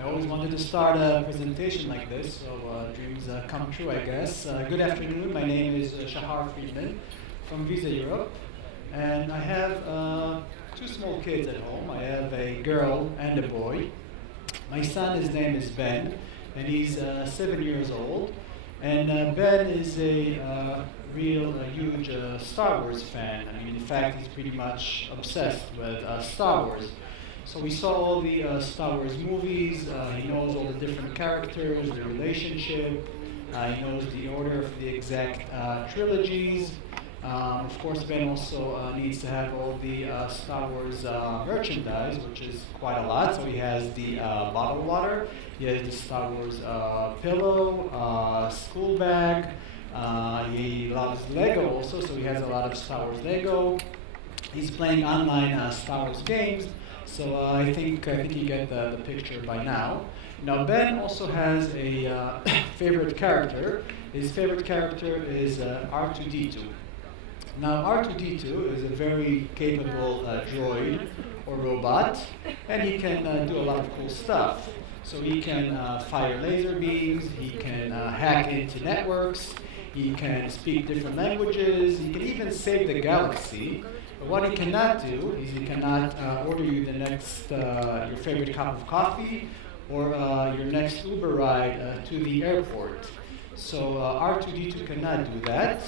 I always wanted to start a presentation like this, so dreams come true, I guess. Good afternoon, my name is Shahar Friedman from Visa Europe, and I have two small kids at home. I have a girl and a boy. My son, his name is Ben, and he's 7 years old. And Ben is a real huge Star Wars fan. I mean, in fact, he's pretty much obsessed with Star Wars. So we saw all the Star Wars movies. He knows all the different characters, the relationship. He knows the order for the exact trilogies. Of course, Ben also needs to have all the Star Wars merchandise, which is quite a lot. So he has the bottled water, he has the Star Wars pillow, school bag. He loves Lego also, so he has a lot of Star Wars Lego. He's playing online Star Wars games, so I think you get the picture by now. Now Ben also has a favorite character. His favorite character is R2-D2. Now, R2-D2 is a very capable droid or robot, and he can do a lot of cool stuff. So he can fire laser beams, he can hack into networks, he can speak different languages, he can even save the galaxy. But what he cannot do is he cannot order you the next, your favorite cup of coffee, or your next Uber ride to the airport. So R2-D2 cannot do that.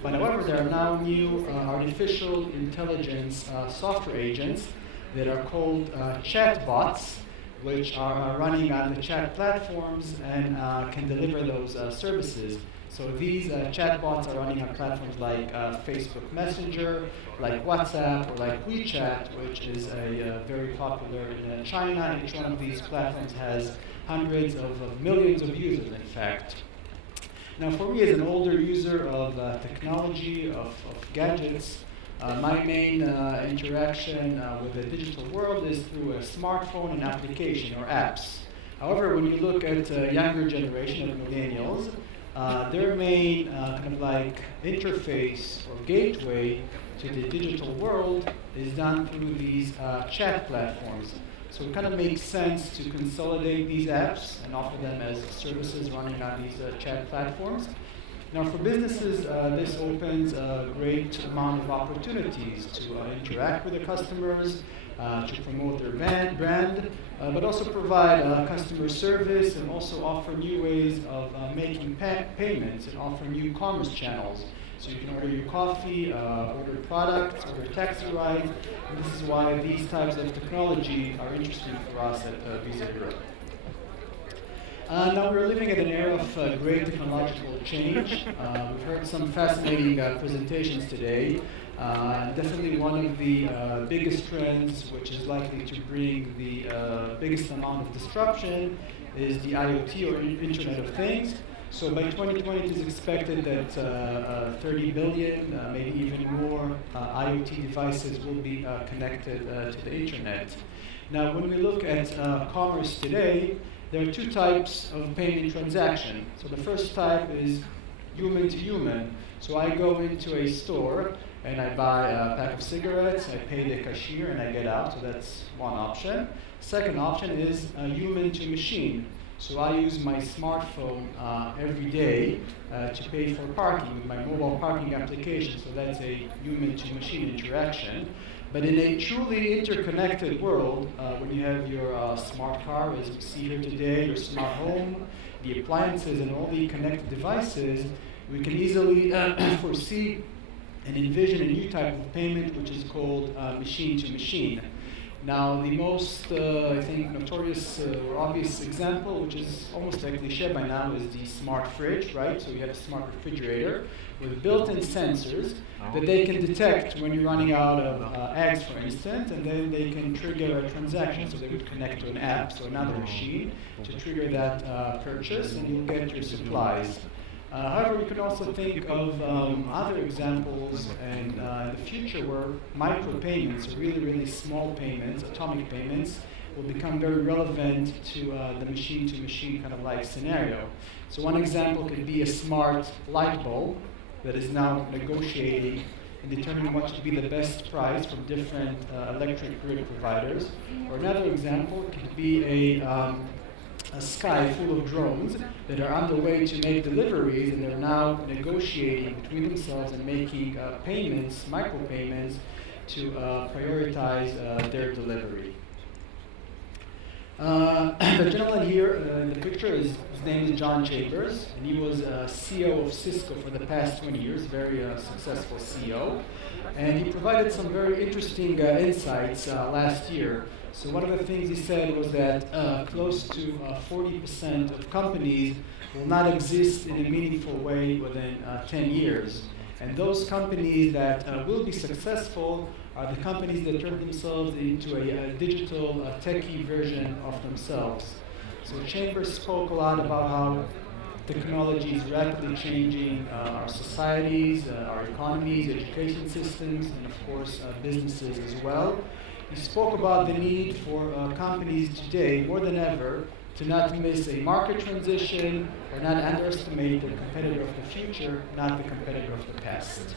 But however, there are now new artificial intelligence software agents that are called chatbots, which are running on the chat platforms and can deliver those services. So these chatbots are running on platforms like Facebook Messenger, like WhatsApp, or like WeChat, which is a very popular in China. Each one of these platforms has hundreds of millions of users, in fact. Now, for me, as an older user of technology, of gadgets, my main interaction with the digital world is through a smartphone and application or apps. However, when you look at younger generation of millennials, their main kind of like interface or gateway to the digital world is done through these chat platforms. So it kind of makes sense to consolidate these apps and offer them as services running on these chat platforms. Now for businesses, this opens a great amount of opportunities to interact with the customers, to promote their brand, but also provide customer service and also offer new ways of making payments and offer new commerce channels. So you can order your coffee, order products, order taxi rides, and this is why these types of technology are interesting for us at Visa Europe. Now we're living at an era of great technological change. We've heard some fascinating presentations today. Definitely one of the biggest trends, which is likely to bring the biggest amount of disruption, is the IoT or Internet of Things. So by 2020, it is expected that 30 billion, maybe even more, IoT devices will be connected to the internet. Now, when we look at commerce today, there are two types of payment transaction. So the first type is human to human. So I go into a store and I buy a pack of cigarettes, I pay the cashier, and I get out. So that's one option. Second option is human to machine. So I use my smartphone every day to pay for parking with my mobile parking application. So that's a human-to-machine interaction. But in a truly interconnected world, when you have your smart car, as we see here today, your smart home, the appliances, and all the connected devices, we can easily foresee and envision a new type of payment, which is called machine-to-machine. Now, the most, I think, notorious or obvious example, which is almost a cliche by now, is the smart fridge, right? So you have a smart refrigerator with built-in sensors that they can detect when you're running out of eggs, for instance, and then they can trigger a transaction. So they would connect to an app, so another machine, to trigger that purchase, and you'll get your supplies. However, we could also think of other examples in the future where micropayments, really small payments, atomic payments, will become very relevant to the machine-to-machine kind of like scenario. So one example could be a smart light bulb that is now negotiating and determining what should be the best price from different electric grid providers. Or another example could be a a sky full of drones that are on the way to make deliveries, and they're now negotiating between themselves and making payments, micropayments, to prioritize their delivery. The gentleman here in the picture, his name is John Chambers, and he was CEO of Cisco for the past 20 years, very successful CEO. And he provided some very interesting insights last year. So one of the things he said was that close to 40% of companies will not exist in a meaningful way within 10 years. And those companies that will be successful are the companies that turn themselves into a digital techie version of themselves. So Chambers spoke a lot about how technology is rapidly changing our societies, our economies, education systems, and of course businesses as well. He spoke about the need for companies today, more than ever, to not miss a market transition or not underestimate the competitor of the future, not the competitor of the past.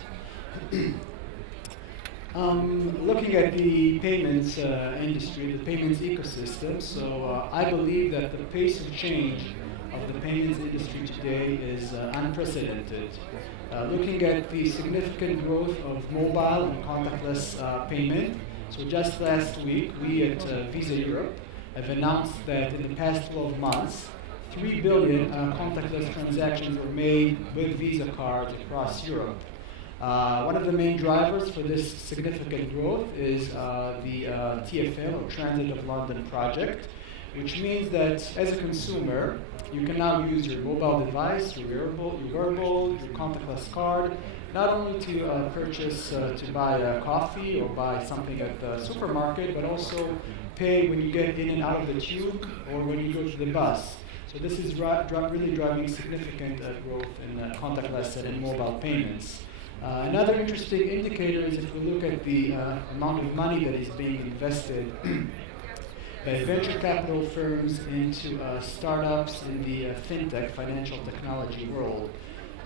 Looking at the payments industry, the payments ecosystem, so I believe that the pace of change of the payments industry today is unprecedented. Looking at the significant growth of mobile and contactless payment, so just last week, we at Visa Europe have announced that in the past 12 months, 3 billion contactless transactions were made with Visa cards across Europe. One of the main drivers for this significant growth is the TfL, or Transit of London project, which means that as a consumer, you can now use your mobile device, your wearable, your contactless card, not only to purchase, to buy coffee or buy something at the supermarket, but also pay when you get in and out of the tube or when you go to the bus. So this is really driving significant growth in contactless and in mobile payments. Another interesting indicator is if we look at the amount of money that is being invested by venture capital firms into startups in the fintech, financial technology world.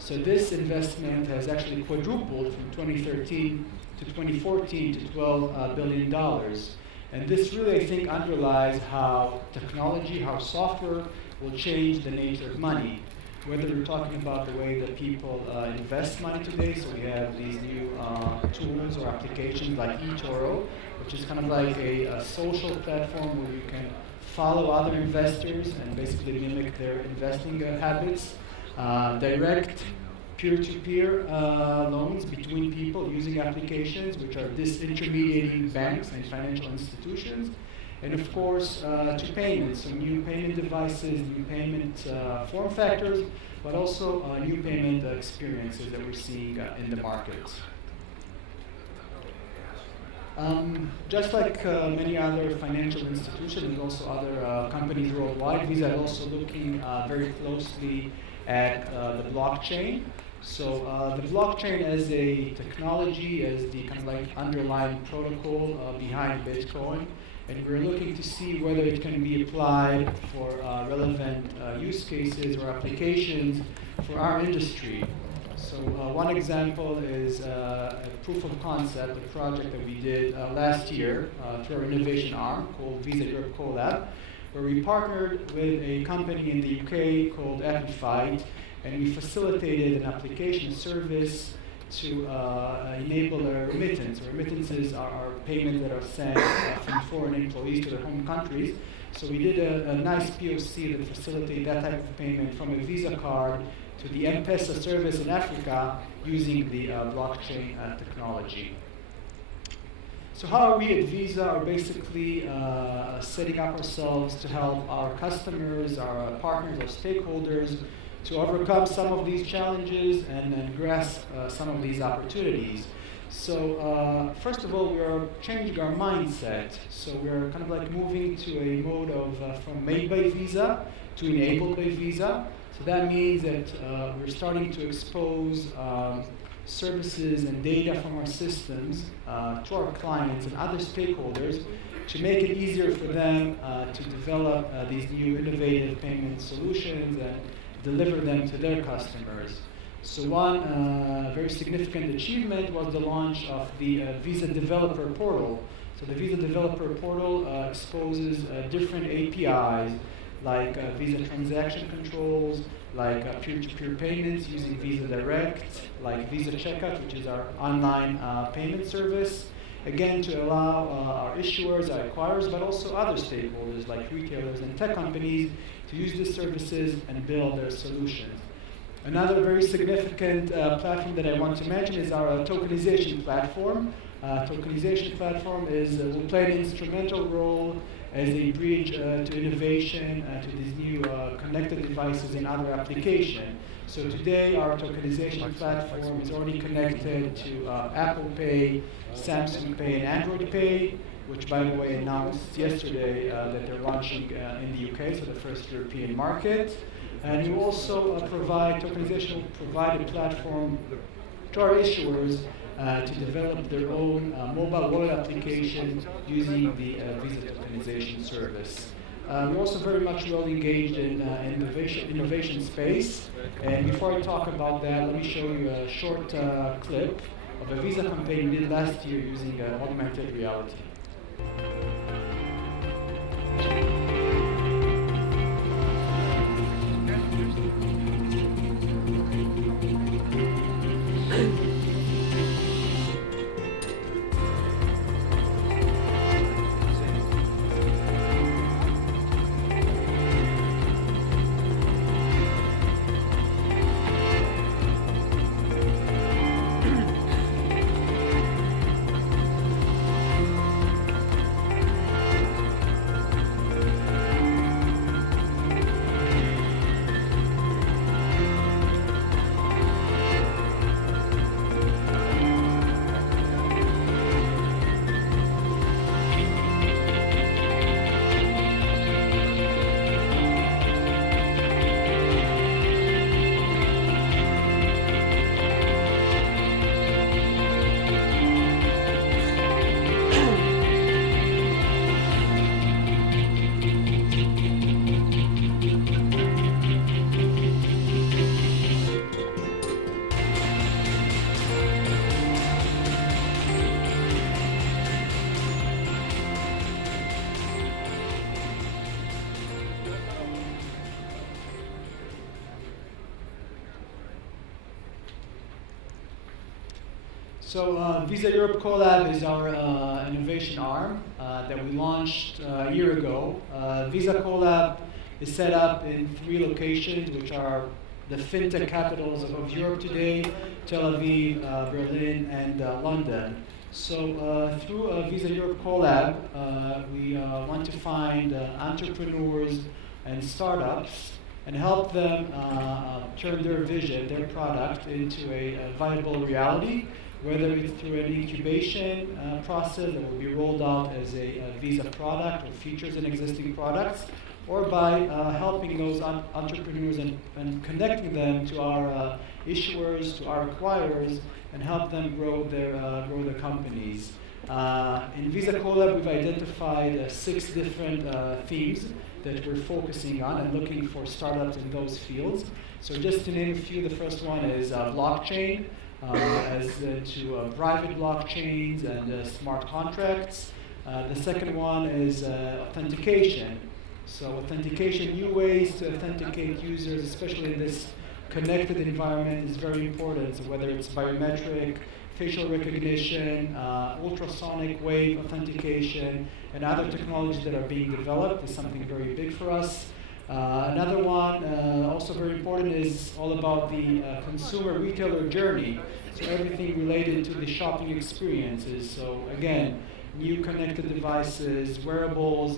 So this investment has actually quadrupled from 2013 to 2014 to $12 billion. And this really, I think, underlies how technology, how software will change the nature of money. Whether we're talking about the way that people invest money today, so we have these new tools or applications like eToro, which is kind of like a social platform where you can follow other investors and basically mimic their investing habits. Direct peer-to-peer loans between people using applications which are disintermediating banks and financial institutions. And of course, to payments, so new payment devices, new payment form factors, but also new payment experiences that we're seeing in the market. Just like many other financial institutions and also other companies worldwide, Visa is also looking very closely at the blockchain. So the blockchain as a technology, as the kind of like underlying protocol behind Bitcoin, and we're looking to see whether it can be applied for relevant use cases or applications for our industry. So one example is a proof of concept, a project that we did last year through our innovation arm called Visa Europe Collab, where we partnered with a company in the UK called Amplified, and we facilitated an application service to enable a remittance. Remittances are payments that are sent from foreign employees to their home countries. So we did a nice POC that facilitated that type of payment from a Visa card to the M-Pesa service in Africa using the blockchain technology. So how are we at Visa are basically setting up ourselves to help our customers, our partners, our stakeholders to overcome some of these challenges and grasp some of these opportunities. So first of all, we are changing our mindset. So we're kind of like moving to a mode of from made by Visa to enabled by Visa. So that means that we're starting to expose services and data from our systems to our clients and other stakeholders to make it easier for them to develop these new innovative payment solutions and deliver them to their customers. So one very significant achievement was the launch of the Visa Developer Portal. So the Visa Developer Portal exposes different APIs like Visa transaction controls, like peer-to-peer payments using Visa Direct, like Visa Checkout, which is our online payment service. Again, to allow our issuers, our acquirers, but also other stakeholders like retailers and tech companies to use these services and build their solutions. Another very significant platform that I want to mention is our tokenization platform. Tokenization platform will play an instrumental role as a bridge to innovation, to these new connected devices and other applications. So today, our tokenization platform is already connected to Apple Pay, Samsung Pay, and Android Pay, which, by the way, announced yesterday that they're launching in the UK, so the first European market. And we also tokenization will provide a platform to our issuers to develop their own mobile wallet application using the Visa tokenization service. We're also very much well engaged in innovation space. And before I talk about that, let me show you a short clip of a Visa campaign we did last year using augmented reality. So Visa Europe Collab is our innovation arm that we launched a year ago. Visa Collab is set up in 3 locations, which are the fintech capitals of Europe today: Tel Aviv, Berlin, and London. So through Visa Europe Collab, we want to find entrepreneurs and startups and help them turn their vision, their product, into a viable reality, whether it's through an incubation process that will be rolled out as a Visa product or features in existing products, or by helping those entrepreneurs and connecting them to our issuers, to our acquirers, and help them grow their companies. In Visa Collab, we've identified 6 different themes that we're focusing on and looking for startups in those fields. So just to name a few, the first one is blockchain, as to private blockchains and smart contracts. The second one is authentication. So authentication, new ways to authenticate users, especially in this connected environment, is very important. So whether it's biometric, facial recognition, ultrasonic wave authentication, and other technologies that are being developed is something very big for us. Another one, also very important, is all about the consumer retailer journey. So everything related to the shopping experiences. So again, new connected devices, wearables,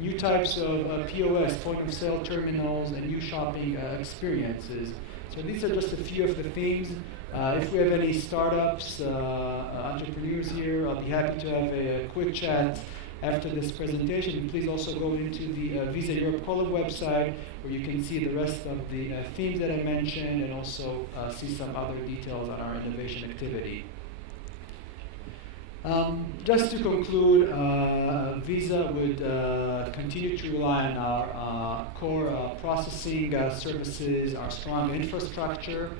new types of POS, point of sale terminals, and new shopping experiences. So these are just a few of the themes. If we have any startups, entrepreneurs here, I'll be happy to have a quick chat after this presentation. Please also go into the Visa Europe Collab website, where you can see the rest of the themes that I mentioned, and also see some other details on our innovation activity. Just to conclude, Visa would continue to rely on our core processing services, our strong infrastructure,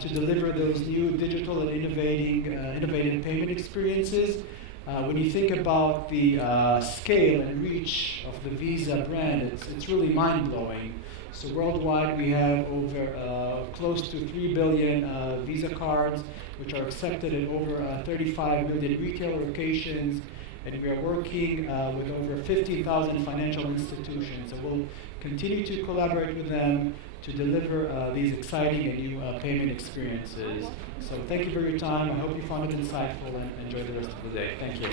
to deliver those new digital and innovative payment experiences. When you think about the scale and reach of the Visa brand, it's really mind-blowing. So worldwide, we have over close to 3 billion Visa cards, which are accepted in over 35 million retail locations, and we are working with over 15,000 financial institutions. So we'll continue to collaborate with them to deliver these exciting and new payment experiences. So thank you for your time. I hope you found it insightful and enjoy the rest of the day. Thank you.